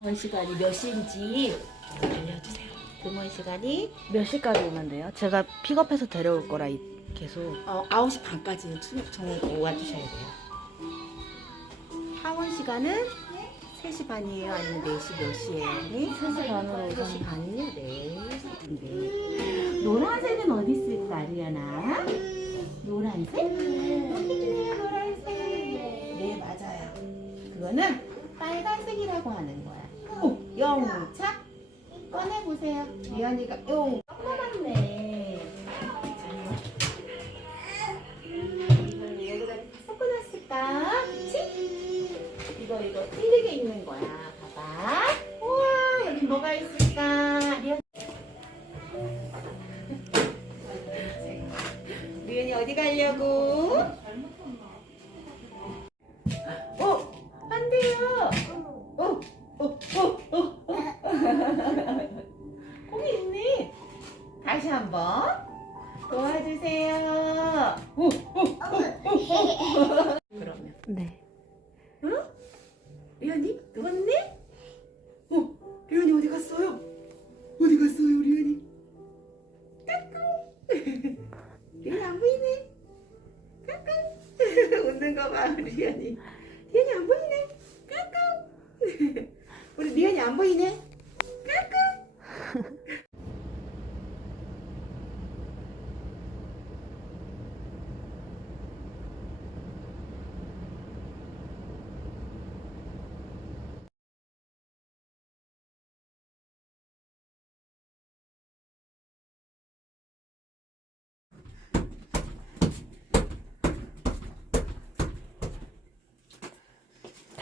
등원 시간이 몇 시인지 알려주세요. 등원 시간이 몇 시까지 오면 돼요? 제가 픽업해서 데려올 거라 이- 계속. 어, 9시 반까지는 충청 와주셔야 돼요. 하원 시간은 3시 반이에요? 아니면 4시 몇 시예요? 네? 3시 반으로 3시 오전. 반이요? 네. 네. 노란색은 어디 있을까, 아리아나? 노란색? 여기 있네요, 노란색. 네, 맞아요. 그거는 빨간색이라고 하는 거야. 오, 영차? 꺼내보세요. 리안이가, 용, 뭐가 있을까? 리안이 어디 가려고? 어, 안 돼요. 어, 어, 어, 어, 어. 거기 있네. 다시 한번 도와주세요. 오, 오, 오, 오. 그러면 네. 안 보이네. 까꿍. 웃는 거 봐, 리안이. 리안이 안 보이네. 까꿍. 우리 리안이 안 보이네. 까꿍.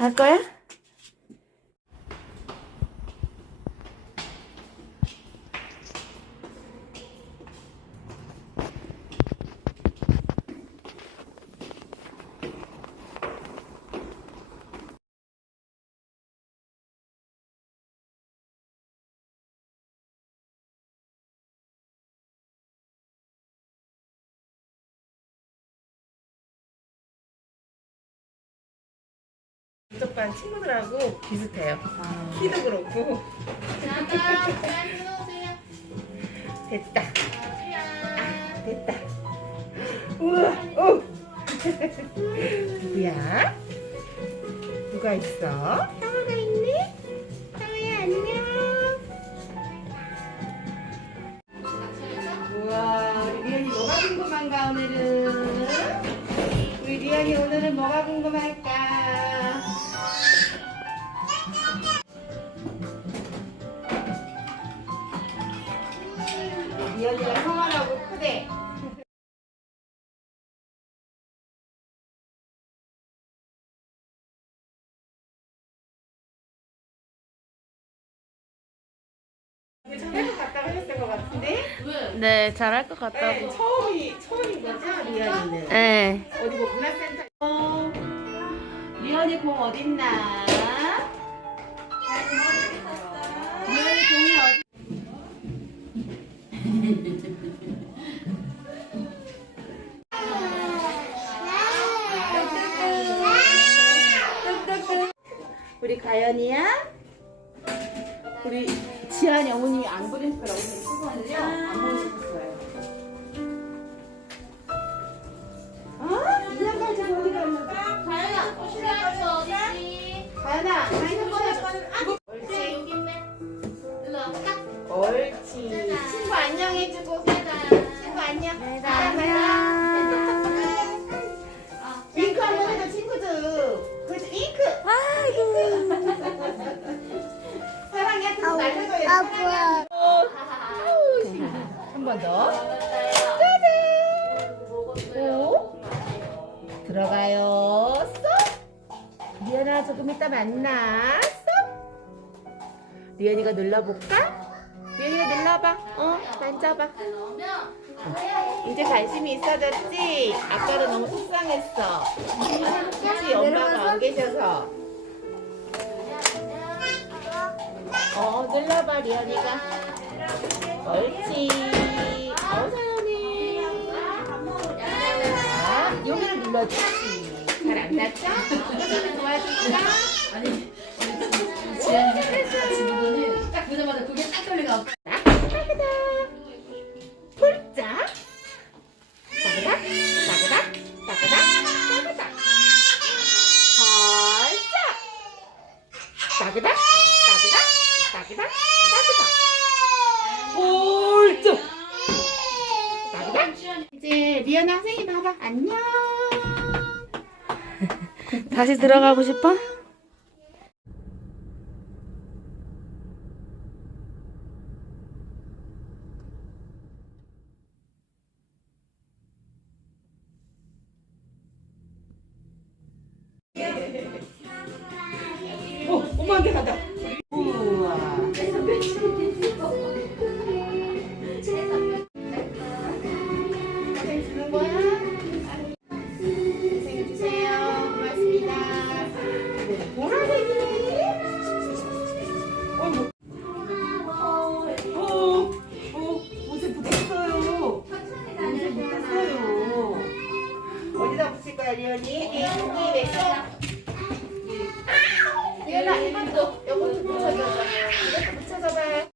갈 거야? 이쪽 반 친구들하고 비슷해요. 키도 그렇고. 됐다. 아, 됐다. 우와, 오. 누구야? 누가 있어? 리안이가 성화라고 크대. 잘할 것 같다고 하셨을 것 같은데? 네, 잘할 것 네, 같다고. 처음이, 처음인 거죠, 리안이는? 네. 어디 뭐 문화센터? 어, 리안이 공 어딨나? 리안이 공이 어디? 우리 가연이야? 우리 지한이 어머님이 안 보내실 거라고 생각했거든요. 안 보내셨 사랑해. 한번 더. 오. 들어가요. 쏙. 리안아, 조금 이따 만나. 쏙. 리안이가 눌러볼까? 리안이가 눌러봐. 어, 만져봐. 넣으면 이제 관심이 있어졌지? 아까도 너무 속상했어. 그치? 엄마가 안 계셔서. 어, 눌러봐, 리안이가. 옳지. 어, 서연이. 자, 여기를 눌러주지. 잘안 닿죠? 서연이 도와줄까? 아니 지안이 같이 누구는 딱 보자마자 그게 딱 걸리가 따그닥. 폴 이제 리언아 선생님 봐봐. 안녕. 다시 들어가고 싶어? 오, 엄마한테 가자. 리언아, 이것도, 이것도 붙여줘. 이것도 붙여줘 봐.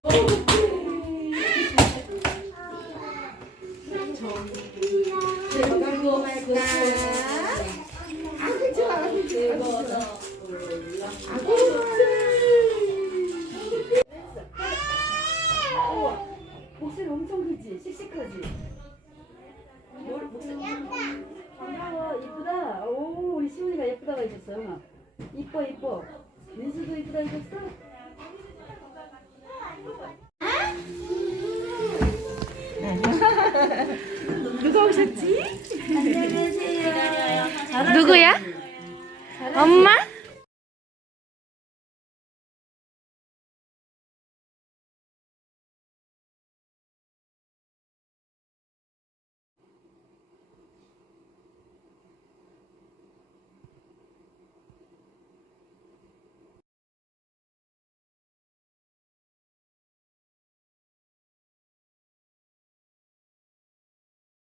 누가 오셨지? 누구야? 엄마?